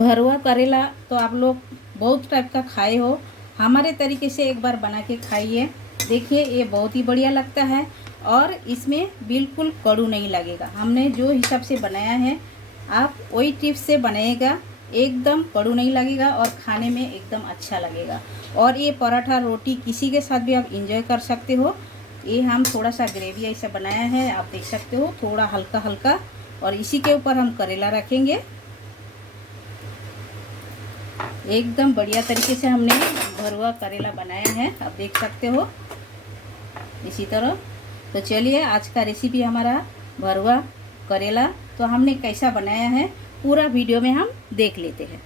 भरवा करेला तो आप लोग बहुत टाइप का खाए हो। हमारे तरीके से एक बार बना के खाइए, देखिए ये बहुत ही बढ़िया लगता है और इसमें बिल्कुल कड़ू नहीं लगेगा। हमने जो हिसाब से बनाया है आप वही टिप्स से बनाइएगा, एकदम कड़ू नहीं लगेगा और खाने में एकदम अच्छा लगेगा। और ये पराठा रोटी किसी के साथ भी आप इंजॉय कर सकते हो। ये हम थोड़ा सा ग्रेवी ऐसा बनाया है, आप देख सकते हो, थोड़ा हल्का हल्का। और इसी के ऊपर हम करेला रखेंगे। एकदम बढ़िया तरीके से हमने भरवा करेला बनाया है, आप देख सकते हो इसी तरह। तो चलिए आज का रेसिपी हमारा भरवा करेला तो हमने कैसा बनाया है पूरा वीडियो में हम देख लेते हैं।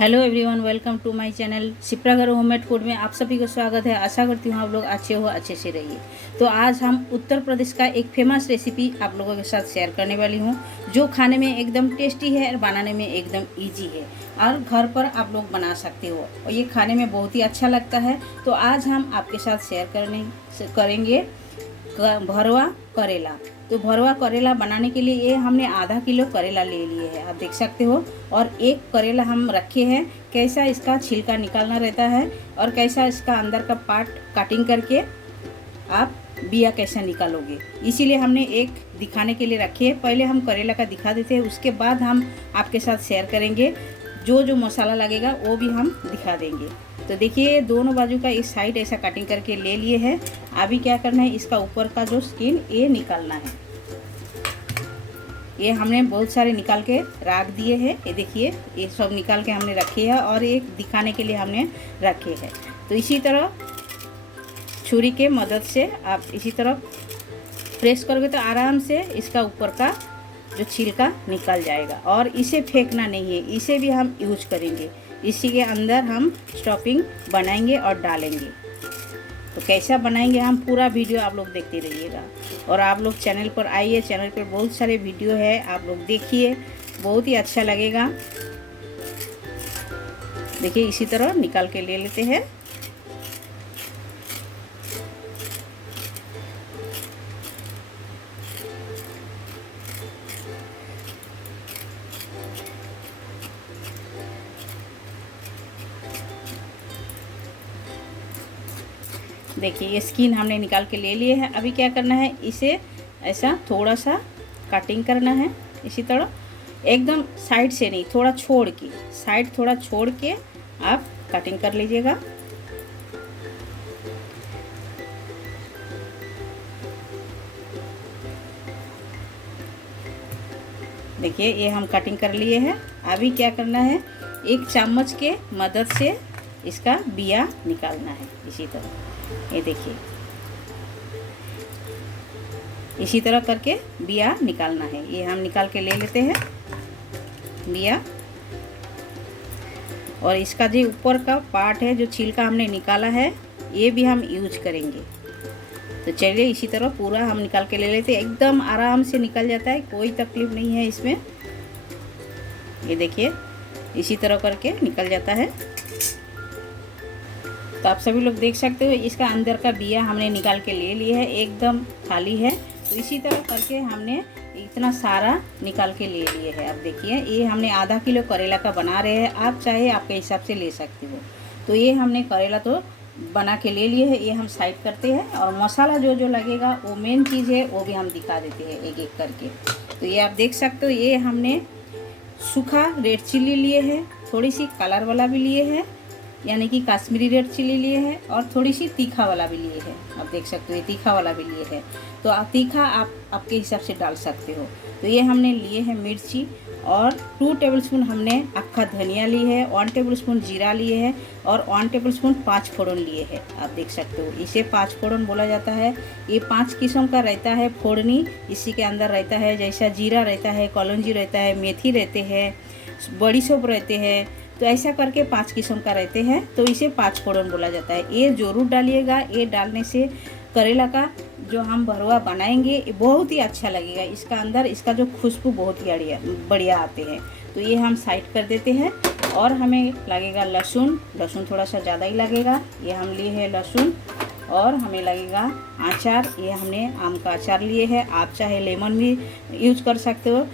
Hello everyone, welcome to my channel Shipra घर होममेड फूड में आप सभी को स्वागत है। आशा करती हूँ आप लोग अच्छे हो, अच्छे से रहिए। तो आज हम उत्तर प्रदेश का एक फेमस रेसिपी आप लोगों के साथ शेयर करने वाली हूँ, जो खाने में एकदम टेस्टी है और बनाने में एकदम इजी है और घर पर आप लोग बना सकते हो और ये खाने में बहुत ही अच्छा लगता है। तो आज हम आपके साथ शेयर करेंगे भरवा करेला। तो भरवा करेला बनाने के लिए ये हमने आधा किलो करेला ले लिए है, आप देख सकते हो। और एक करेला हम रखे हैं, कैसा इसका छिलका निकालना रहता है और कैसा इसका अंदर का पार्ट कटिंग करके आप बिया कैसा निकालोगे, इसीलिए हमने एक दिखाने के लिए रखे है। पहले हम करेला का दिखा देते हैं, उसके बाद हम आपके साथ शेयर करेंगे जो जो मसाला लगेगा वो भी हम दिखा देंगे। तो देखिए दोनों बाजू का इस साइड ऐसा कटिंग करके ले लिए हैं। अभी क्या करना है, इसका ऊपर का जो स्किन ये निकालना है। ये हमने बहुत सारे निकाल के रख दिए हैं, ये देखिए ये सब निकाल के हमने रखे हैं और एक दिखाने के लिए हमने रखे हैं। तो इसी तरह छुरी के मदद से आप इसी तरह प्रेस करोगे तो आराम से इसका ऊपर का जो छिलका निकल जाएगा। और इसे फेंकना नहीं है, इसे भी हम यूज करेंगे, इसी के अंदर हम स्टफिंग बनाएंगे और डालेंगे। तो कैसा बनाएंगे हम पूरा वीडियो आप लोग देखते रहिएगा। और आप लोग चैनल पर आइए, चैनल पर बहुत सारे वीडियो है, आप लोग देखिए, बहुत ही अच्छा लगेगा। देखिए इसी तरह निकाल के ले लेते हैं। देखिए ये स्किन हमने निकाल के ले लिए है। अभी क्या करना है, इसे ऐसा थोड़ा सा कटिंग करना है, इसी तरह एकदम साइड से नहीं, थोड़ा छोड़ के, साइड थोड़ा छोड़ के आप कटिंग कर लीजिएगा। देखिए ये हम कटिंग कर लिए हैं। अभी क्या करना है, एक चम्मच के मदद से इसका बिया निकालना है, इसी तरह। ये देखिए इसी तरह करके बिया निकालना है। ये हम निकाल के ले लेते हैं बिया। और इसका जो ऊपर का पार्ट है, जो छिलका हमने निकाला है, ये भी हम यूज करेंगे। तो चलिए इसी तरह पूरा हम निकाल के ले लेते हैं। एकदम आराम से निकल जाता है, कोई तकलीफ नहीं है इसमें। ये देखिए इसी तरह करके निकल जाता है। तो आप सभी लोग देख सकते हो इसका अंदर का बिया हमने निकाल के ले लिया है, एकदम खाली है। तो इसी तरह करके हमने इतना सारा निकाल के ले लिए है। अब देखिए ये हमने आधा किलो करेला का बना रहे हैं, आप चाहे आपके हिसाब से ले सकते हो। तो ये हमने करेला तो बना के ले लिए है, ये हम साइड करते हैं। और मसाला जो जो लगेगा वो मेन चीज़ है, वो भी हम दिखा देते हैं एक एक करके। तो ये आप देख सकते हो, ये हमने सूखा रेड चिल्ली लिए है, थोड़ी सी कलर वाला भी लिए है, यानी कि कश्मीरी रेड चिल्ली लिए है, और थोड़ी सी तीखा वाला भी लिए है। आप देख सकते हो ये तीखा वाला भी लिए है। तो आप तीखा आप आपके हिसाब से डाल सकते हो। तो ये हमने लिए है मिर्ची, और 2 टेबलस्पून हमने अक्खा धनिया ली है, 1 टेबलस्पून जीरा लिए है, और 1 टेबलस्पून 5 फोड़न लिए है। आप देख सकते हो इसे 5 फोड़न बोला जाता है। ये 5 किस्म का रहता है फोड़नी, इसी के अंदर रहता है। जैसा जीरा रहता है, कलौंजी रहता है, मेथी रहते हैं, बड़ी सौंफ रहते हैं। तो ऐसा करके 5 किस्म का रहते हैं, तो इसे 5 फोड़न बोला जाता है। ये ज़रूर डालिएगा, ये डालने से करेला का जो हम भरवा बनाएंगे ये बहुत ही अच्छा लगेगा। इसका अंदर इसका जो खुशबू बहुत ही बढ़िया आते हैं। तो ये हम साइड कर देते हैं। और हमें लगेगा लहसुन, लहसुन थोड़ा सा ज़्यादा ही लगेगा। ये हम लिए हैं लहसुन, और हमें लगेगा अचार। ये हमने आम का अचार लिए है, आप चाहे लेमन भी यूज कर सकते हो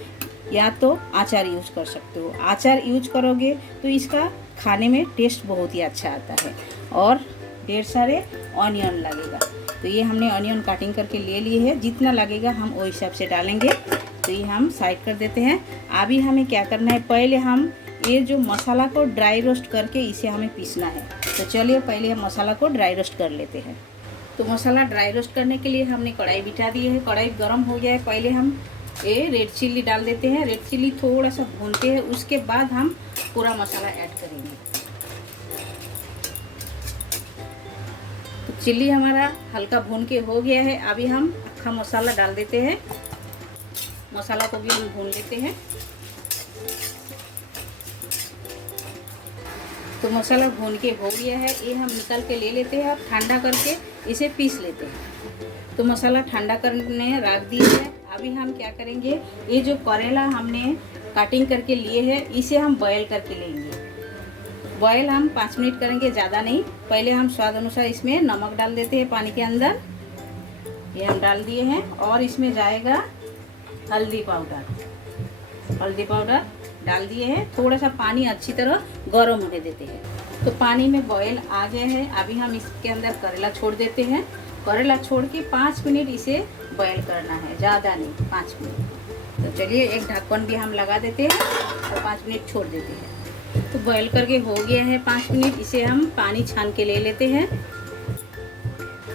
या तो अचार यूज कर सकते हो। अचार यूज करोगे तो इसका खाने में टेस्ट बहुत ही अच्छा आता है। और ढेर सारे ऑनियन लगेगा, तो ये हमने ऑनियन काटिंग करके ले लिए है। जितना लगेगा हम वो हिसाब से डालेंगे। तो ये हम साइड कर देते हैं। अभी हमें क्या करना है, पहले हम ये जो मसाला को ड्राई रोस्ट करके इसे हमें पीसना है। तो चलिए पहले हम मसाला को ड्राई रोस्ट कर लेते हैं। तो मसाला ड्राई रोस्ट करने के लिए हमने कढ़ाई बिठा दी है। कढ़ाई गर्म हो गया है। पहले हम ये रेड चिल्ली डाल देते हैं। रेड चिल्ली थोड़ा सा भूनते हैं, उसके बाद हम पूरा मसाला ऐड करेंगे। तो चिल्ली हमारा हल्का भून के हो गया है। अभी हम अक्खा मसाला डाल देते हैं। मसाला को भी हम भून लेते हैं। तो मसाला भून के हो गया है, ये हम निकाल के ले लेते हैं। अब ठंडा करके इसे पीस लेते हैं। तो मसाला ठंडा करने रख दिए है। अभी हम क्या करेंगे, ये जो करेला हमने कटिंग करके लिए है इसे हम बॉयल करके लेंगे। बॉयल हम 5 मिनट करेंगे, ज़्यादा नहीं। पहले हम स्वाद अनुसार इसमें नमक डाल देते हैं पानी के अंदर। ये हम डाल दिए हैं। और इसमें जाएगा हल्दी पाउडर। हल्दी पाउडर डाल दिए हैं। थोड़ा सा पानी अच्छी तरह गर्म होने देते हैं। तो पानी में बॉयल आ गया है। अभी हम इसके अंदर करेला छोड़ देते हैं। करेला छोड़ के 5 मिनट इसे बॉयल करना है, ज़्यादा नहीं, 5 मिनट। तो चलिए एक ढक्कन भी हम लगा देते हैं और 5 मिनट छोड़ देते हैं। तो बॉयल करके हो गया है 5 मिनट। इसे हम पानी छान के ले लेते हैं।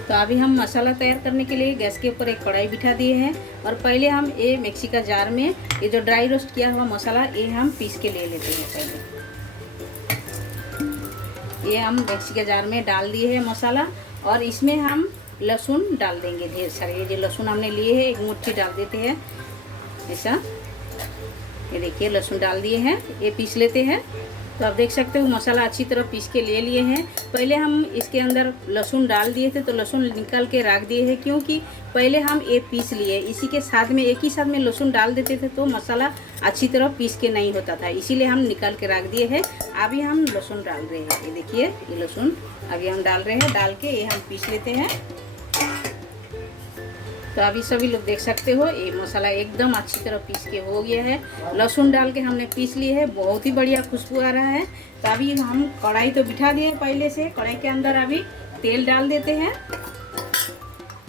तो अभी हम मसाला तैयार करने के लिए गैस के ऊपर एक कढ़ाई बिठा दिए हैं। और पहले हम ये मिक्सी का जार में ये जो ड्राई रोस्ट किया हुआ मसाला ये हम पीस के ले लेते हैं। पहले ये हम मिक्सी के जार में डाल दिए हैं मसाला। और इसमें हम लहसुन डाल देंगे ढेर सारे। ये जो लहसुन हमने लिए हैं एक मुट्ठी डाल देते हैं ऐसा। ये देखिए लहसुन डाल दिए हैं, ये पीस लेते हैं। तो आप देख सकते हो मसाला अच्छी तरह पीस के ले लिए हैं। पहले हम इसके अंदर लहसुन डाल दिए थे तो लहसुन निकाल के रख दिए हैं, क्योंकि पहले हम ये पीस लिए। इसी के साथ में एक ही साथ में लहसुन डाल देते थे तो मसाला अच्छी तरह पीस के नहीं होता था, इसीलिए हम निकाल के रख दिए हैं। अभी हम लहसुन डाल रहे हैं। ये देखिए ये लहसुन अभी हम डाल रहे हैं। डाल के ये हम पीस लेते हैं। तो अभी सभी लोग देख सकते हो ये मसाला एकदम अच्छी तरह पीस के हो गया है। लहसुन डाल के हमने पीस लिए है, बहुत ही बढ़िया खुशबू आ रहा है। तो अभी हम कढ़ाई तो बिठा दिए पहले से। कढ़ाई के अंदर अभी तेल डाल देते हैं।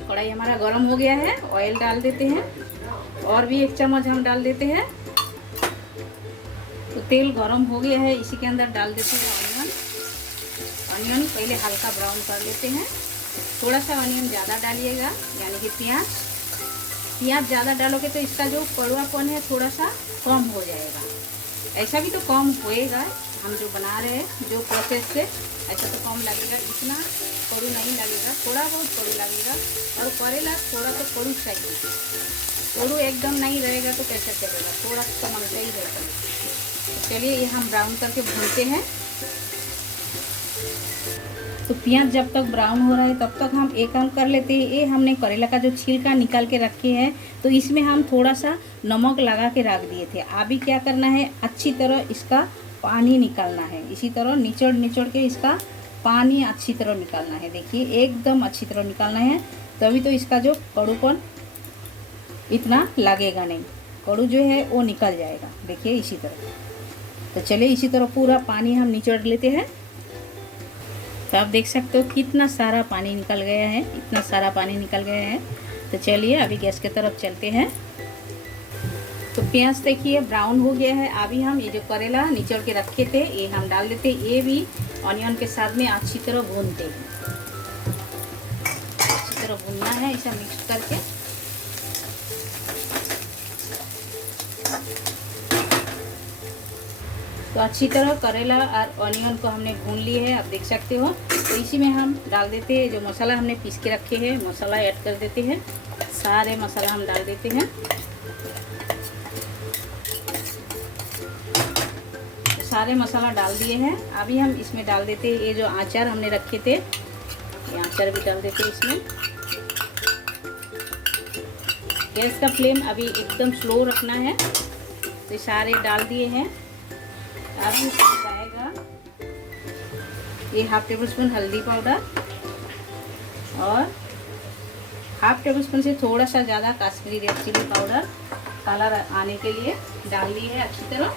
कढ़ाई हमारा गर्म हो गया है। ऑयल डाल देते हैं और भी 1 चम्मच हम डाल देते हैं। तो तेल गर्म हो गया है, इसी के अंदर डाल देते हैं ऑनियन। ऑनियन पहले हल्का ब्राउन कर लेते हैं। थोड़ा सा ऑनियन ज़्यादा डालिएगा, यानी कि प्याज ज़्यादा डालोगे तो इसका जो कड़वापन है थोड़ा सा कम हो जाएगा। ऐसा भी तो कम होएगा, हम जो बना रहे हैं जो प्रोसेस से, ऐसा तो कम लगेगा, इतना कड़ू नहीं लगेगा, थोड़ा बहुत कड़ू लगेगा। और करेला थोड़ा तो कड़ू चाहिए, कड़ू एकदम नहीं रहेगा तो कैसे चलेगा, थोड़ा सा मंगा ही रहेगा। तो चलिए ये हम ब्राउन करके भूनते हैं। तो प्याज जब तक ब्राउन हो रहा है तब तक हम एक काम कर लेते हैं। ये हमने करेला का जो छिलका निकाल के रखे हैं तो इसमें हम थोड़ा सा नमक लगा के रख दिए थे। अभी क्या करना है, अच्छी तरह इसका पानी निकालना है। इसी तरह निचोड़ के इसका पानी अच्छी तरह निकालना है। देखिए एकदम अच्छी तरह निकालना है, तभी तो इसका जो कड़ूपन इतना लगेगा नहीं, कड़ू जो है वो निकल जाएगा। देखिए इसी तरह। तो चलिए इसी तरह पूरा पानी हम निचोड़ लेते हैं। तो आप देख सकते हो कितना सारा पानी निकल गया है, इतना सारा पानी निकल गया है। तो चलिए अभी गैस की तरफ चलते हैं। तो प्याज देखिए ब्राउन हो गया है। अभी हम ये जो करेला निचोड़ के रखे थे ये हम डाल देते हैं। ये भी ऑनियन के साथ में अच्छी तरह भूनते हैं। अच्छी तरह भूनना है, इसे मिक्स करके। तो अच्छी तरह करेला और ऑनियन को हमने भून लिए है, आप देख सकते हो। तो इसी में हम डाल देते हैं जो मसाला हमने पीस के रखे हैं, मसाला ऐड कर देते हैं। सारे मसाला हम डाल देते हैं। तो सारे मसाला डाल दिए हैं। अभी हम इसमें डाल देते हैं ये जो अचार हमने रखे थे, ये अचार भी डाल देते हैं इसमें। गैस का फ्लेम अभी एकदम स्लो रखना है। तो सारे डाल दिए हैं। अभी इसमें जाएगा ये 1/2 टेबल स्पून हल्दी पाउडर और हाफ टेबल स्पून से थोड़ा सा ज़्यादा Kashmiri red chilli powder colour आने के लिए डाल दिए है अच्छी तरह।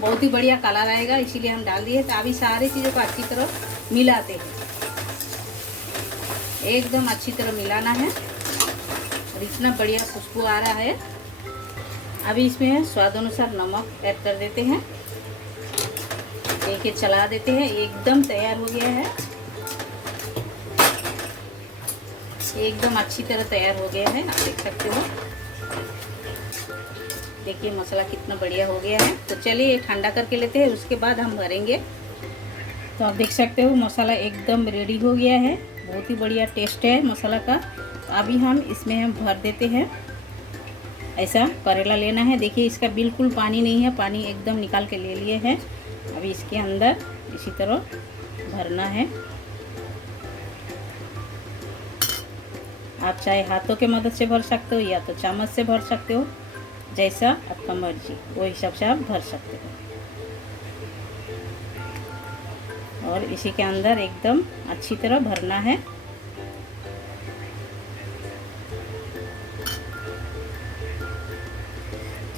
बहुत ही बढ़िया कलर आएगा इसीलिए हम डाल दिए। तो अभी सारी चीज़ों को अच्छी तरह मिलाते हैं, एकदम अच्छी तरह मिलाना है। और इतना बढ़िया खुशबू आ रहा है। अभी इसमें स्वाद अनुसार नमक ऐड कर देते हैं, एक चला देते हैं। एकदम तैयार हो गया है, एकदम अच्छी तरह तैयार हो गया है। आप देख सकते हो, देखिए मसाला कितना बढ़िया हो गया है। तो चलिए ठंडा करके लेते हैं, उसके बाद हम भरेंगे। तो आप देख सकते हो मसाला एकदम रेडी हो गया है, बहुत ही बढ़िया टेस्ट है मसाला का। तो अभी हम इसमें हम भर देते हैं। ऐसा करेला लेना है, देखिए इसका बिल्कुल पानी नहीं है, पानी एकदम निकाल के ले लिए हैं। अभी इसके अंदर इसी तरह भरना है। आप चाहे हाथों के मदद से भर सकते हो या तो चम्मच से भर सकते हो, जैसा आपका मर्जी वो हिसाब से आप भर सकते हो। और इसी के अंदर एकदम अच्छी तरह भरना है।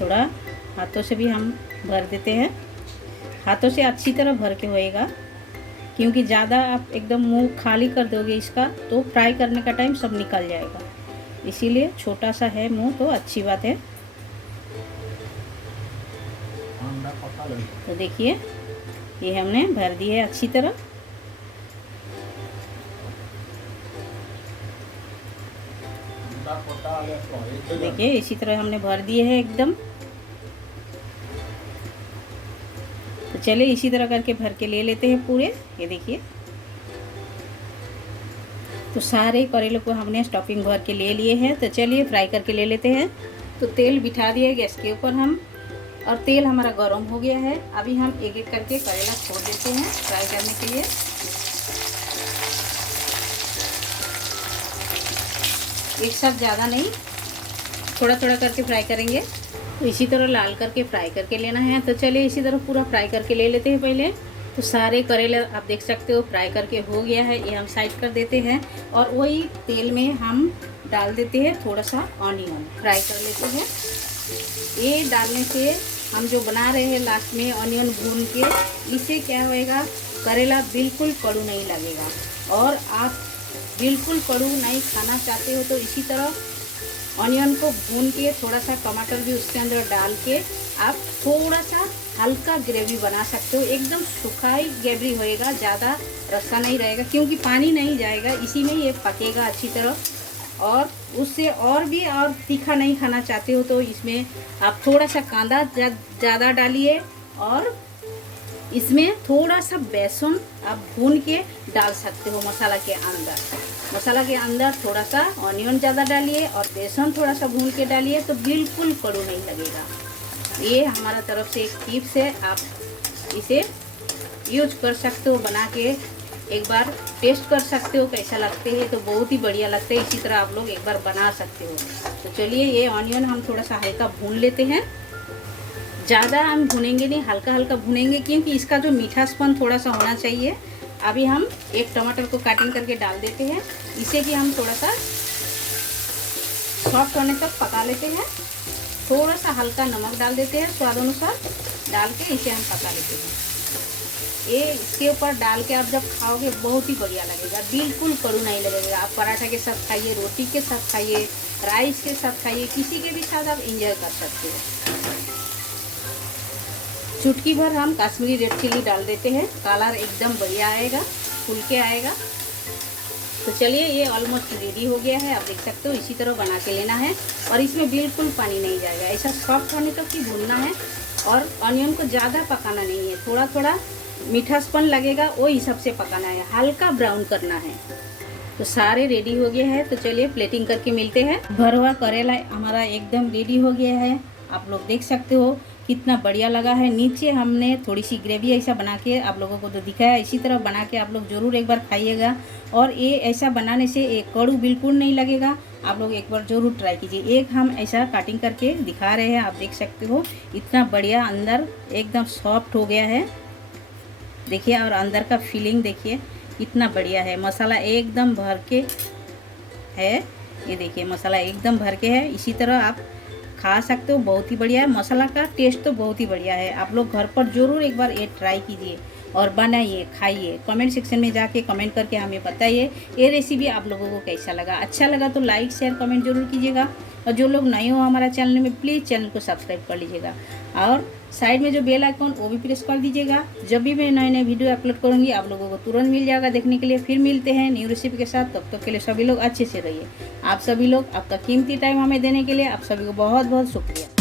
थोड़ा हाथों से भी हम भर देते हैं, हाथों से अच्छी तरह भर के होएगा, क्योंकि ज़्यादा आप एकदम मुंह खाली कर दोगे इसका तो फ्राई करने का टाइम सब निकल जाएगा। इसीलिए छोटा सा है मुंह तो अच्छी बात है। तो देखिए ये हमने भर दी है अच्छी तरह। देखिए इसी तरह हमने भर दिए है एकदम। तो चलिए इसी तरह करके भर के ले लेते हैं पूरे। ये देखिए तो सारे करेले को हमने स्टफिंग भर के ले लिए हैं। तो चलिए फ्राई करके ले लेते हैं। तो तेल बिठा दिए गैस के ऊपर हम, और तेल हमारा गर्म हो गया है। अभी हम एक एक करके करेला छोड़ देते हैं फ्राई करने के लिए। एक साथ ज़्यादा नहीं, थोड़ा थोड़ा करके फ्राई करेंगे। तो इसी तरह लाल करके फ्राई करके लेना है। तो चलिए इसी तरह पूरा फ्राई करके ले लेते हैं पहले। तो सारे करेले आप देख सकते हो फ्राई करके हो गया है, ये हम साइड कर देते हैं। और वही तेल में हम डाल देते हैं थोड़ा सा ऑनियन, फ्राई कर लेते हैं। ये डालने से हम जो बना रहे हैं लास्ट में ऑनियन भून के, इससे क्या होएगा करेला बिल्कुल कड़ू नहीं लगेगा। और आप बिल्कुल कड़ू नहीं खाना चाहते हो तो इसी तरह ऑनियन को भून के थोड़ा सा टमाटर भी उसके अंदर डाल के आप थोड़ा सा हल्का ग्रेवी बना सकते हो। एकदम सुखाई ग्रेवी होएगा, ज़्यादा रस्सा नहीं रहेगा, क्योंकि पानी नहीं जाएगा, इसी में ये पकेगा अच्छी तरह। और उससे और भी और तीखा नहीं खाना चाहते हो तो इसमें आप थोड़ा सा कांदा ज़्यादा डालिए, और इसमें थोड़ा सा बेसन आप भून के डाल सकते हो मसाला के अंदर। मसाला के अंदर थोड़ा सा ऑनियन ज़्यादा डालिए और बेसन थोड़ा सा भून के डालिए तो बिल्कुल कड़ू नहीं लगेगा। ये हमारा तरफ से एक टिप्स है, आप इसे यूज कर सकते हो, बना के एक बार टेस्ट कर सकते हो कैसा लगते हैं। तो बहुत ही बढ़िया लगते हैं, इसी तरह आप लोग एक बार बना सकते हो। तो चलिए ये ऑनियन हम थोड़ा सा हल्का भून लेते हैं, ज़्यादा हम भुनेंगे नहीं, हल्का हल्का भुनेंगे, क्योंकि इसका जो मीठापन थोड़ा सा होना चाहिए। अभी हम एक टमाटर को कटिंग करके डाल देते हैं, इसे भी हम थोड़ा सा सॉफ्ट होने तक पका लेते हैं। थोड़ा सा हल्का नमक डाल देते हैं स्वाद अनुसार, डाल के इसे हम पका लेते हैं। ये इसके ऊपर डाल के आप जब खाओगे बहुत ही बढ़िया लगेगा, बिल्कुल कड़ू नहीं लगेगा। आप पराठा के साथ खाइए, रोटी के साथ खाइए, राइस के साथ खाइए, किसी के भी साथ आप इंजॉय कर सकते हो। चुटकी भर हम कश्मीरी रेड चिली डाल देते हैं, कलर एकदम बढ़िया आएगा, खुल के आएगा। तो चलिए ये ऑलमोस्ट रेडी हो गया है, आप देख सकते हो। इसी तरह बना के लेना है और इसमें बिल्कुल पानी नहीं जाएगा, ऐसा सॉफ्ट होने तक ही भूनना है। और ऑनियन को ज़्यादा पकाना नहीं है, थोड़ा थोड़ा मीठापन लगेगा वो हिसाब से पकाना है, हल्का ब्राउन करना है। तो सारे रेडी हो गए हैं। तो चलिए प्लेटिंग करके मिलते हैं। भरवा करेला हमारा एकदम रेडी हो गया है, आप लोग देख सकते हो कितना बढ़िया लगा है। नीचे हमने थोड़ी सी ग्रेवी ऐसा बना के आप लोगों को तो दिखाया, इसी तरह बना के आप लोग ज़रूर एक बार खाइएगा। और ये ऐसा बनाने से एक कड़ू बिल्कुल नहीं लगेगा, आप लोग एक बार ज़रूर ट्राई कीजिए। एक हम ऐसा कटिंग करके दिखा रहे हैं, आप देख सकते हो इतना बढ़िया अंदर एकदम सॉफ्ट हो गया है, देखिए। और अंदर का फीलिंग देखिए, इतना बढ़िया है। मसाला एकदम भर के है, ये देखिए मसाला एकदम भर के है। इसी तरह आप खा सकते हो, बहुत ही बढ़िया है। मसाला का टेस्ट तो बहुत ही बढ़िया है। आप लोग घर पर ज़रूर एक बार ये ट्राई कीजिए और बनाइए, खाइए। कमेंट सेक्शन में जाके कमेंट करके हमें बताइए ये रेसिपी आप लोगों को कैसा लगा। अच्छा लगा तो लाइक शेयर कमेंट जरूर कीजिएगा, और जो लोग नए हो हमारा चैनल में प्लीज़ चैनल को सब्सक्राइब कर लीजिएगा, और साइड में जो बेल आइकॉन वो भी प्रेस कर दीजिएगा। जब भी मैं नए नए वीडियो अपलोड करूँगी आप लोगों को तुरंत मिल जाएगा देखने के लिए। फिर मिलते हैं न्यू रेसिपी के साथ, तब तक के लिए सभी लोग अच्छे से रहिए। आप सभी लोग आपका कीमती टाइम हमें देने के लिए आप सभी को बहुत बहुत शुक्रिया।